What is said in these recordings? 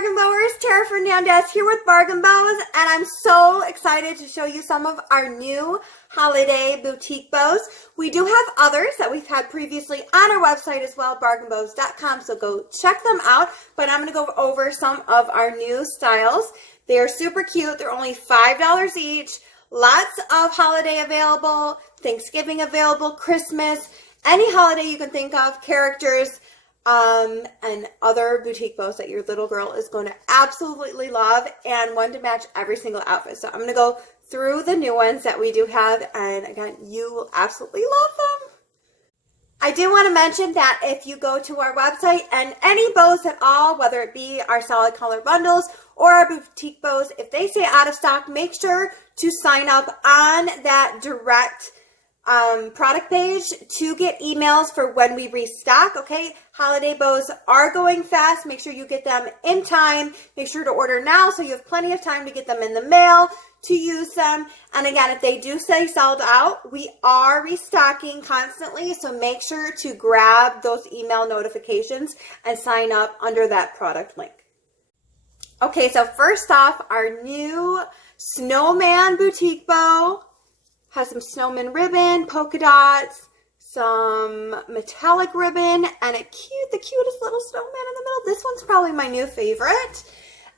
Bargain Bowers, Tara Fernandez here with BargainBows, and I'm so excited to show you some of our new holiday boutique bows. We do have others that we've had previously on our website as well, BargainBows.com, so go check them out, but I'm going to go over some of our new styles. They are super cute. They're only $5 each. Lots of holiday available, Thanksgiving available, Christmas, any holiday you can think of, characters, and other boutique bows that your little girl is going to absolutely love, and one to match every single outfit. So I'm going to go through the new ones that we do have, and again, you will absolutely love them. I do want to mention that if you go to our website and any bows at all, whether it be our solid color bundles or our boutique bows, if they say out of stock, make sure to sign up on that direct product page to get emails for when we restock. Okay, holiday bows are going fast. Make sure you get them in time. Make sure to order now so you have plenty of time to get them in the mail to use them. And again, if they do say sold out, we are restocking constantly, so make sure to grab those email notifications and sign up under that product link. Okay, so first off, our new snowman boutique bow has some snowman ribbon, polka dots, some metallic ribbon, and the cutest little snowman in the middle. This one's probably my new favorite.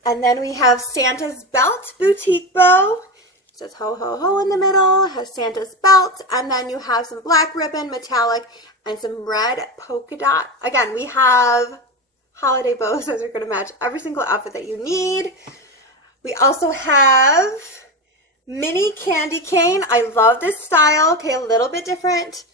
And then we have Santa's belt boutique bow. It says ho ho ho in the middle, has Santa's belt, and then you have some black ribbon, metallic, and some red polka dot. Again, we have holiday bows. Those are going to match every single outfit that you need. We also have mini candy cane. I love this style. Okay, a little bit different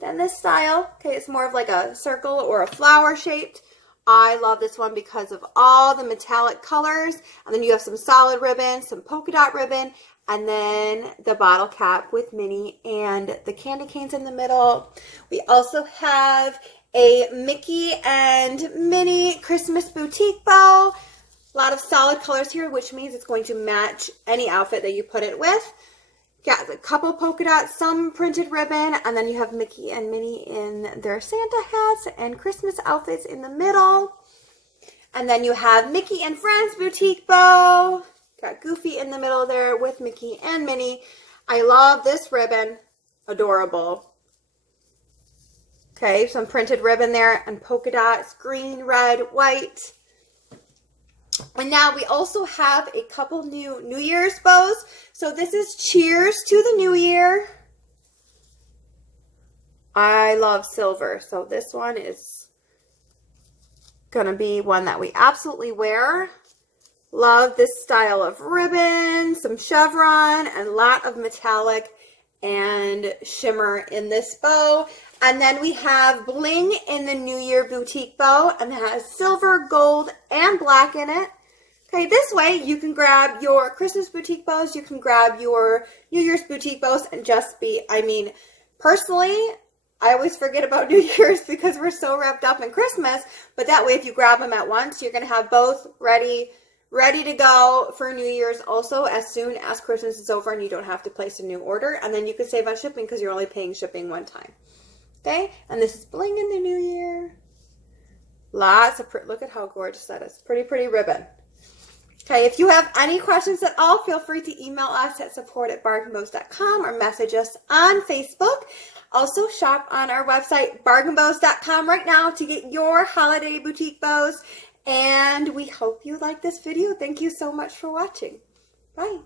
than this style. Okay, it's more of like a circle or a flower shaped. I love this one because of all the metallic colors. And then you have some solid ribbon, some polka dot ribbon, and then the bottle cap with Minnie and the candy canes in the middle. We also have a Mickey and Minnie Christmas boutique bow. A lot of solid colors here, which means it's going to match any outfit that you put it with. Got a couple polka dots, some printed ribbon, and then you have Mickey and Minnie in their Santa hats and Christmas outfits in the middle. And then you have Mickey and Friends boutique bow. Got Goofy in the middle there with Mickey and Minnie. I love this ribbon. Adorable. Okay, some printed ribbon there and polka dots, green, red, white. And now we also have a couple new New Year's bows. So this is Cheers to the New Year. I love silver, so this one is going to be one that we absolutely wear. Love this style of ribbon, some chevron, and a lot of metallic and shimmer in this bow. And then we have bling in the New Year boutique bow, and it has silver, gold, and black in it. Okay, this way you can grab your Christmas boutique bows, you can grab your New Year's boutique bows, and just be, I mean, personally, I always forget about New Year's because we're so wrapped up in Christmas, but that way if you grab them at once, you're going to have both ready to go for New Year's also as soon as Christmas is over and you don't have to place a new order, and then you can save on shipping because you're only paying shipping one time. Okay, and this is bling in the New Year. Lots of, look at how gorgeous that is. Pretty ribbon. Okay, if you have any questions at all, feel free to email us at support@bargainbows.com or message us on Facebook. Also, shop on our website, bargainbows.com right now to get your holiday boutique bows. And we hope you like this video. Thank you so much for watching. Bye.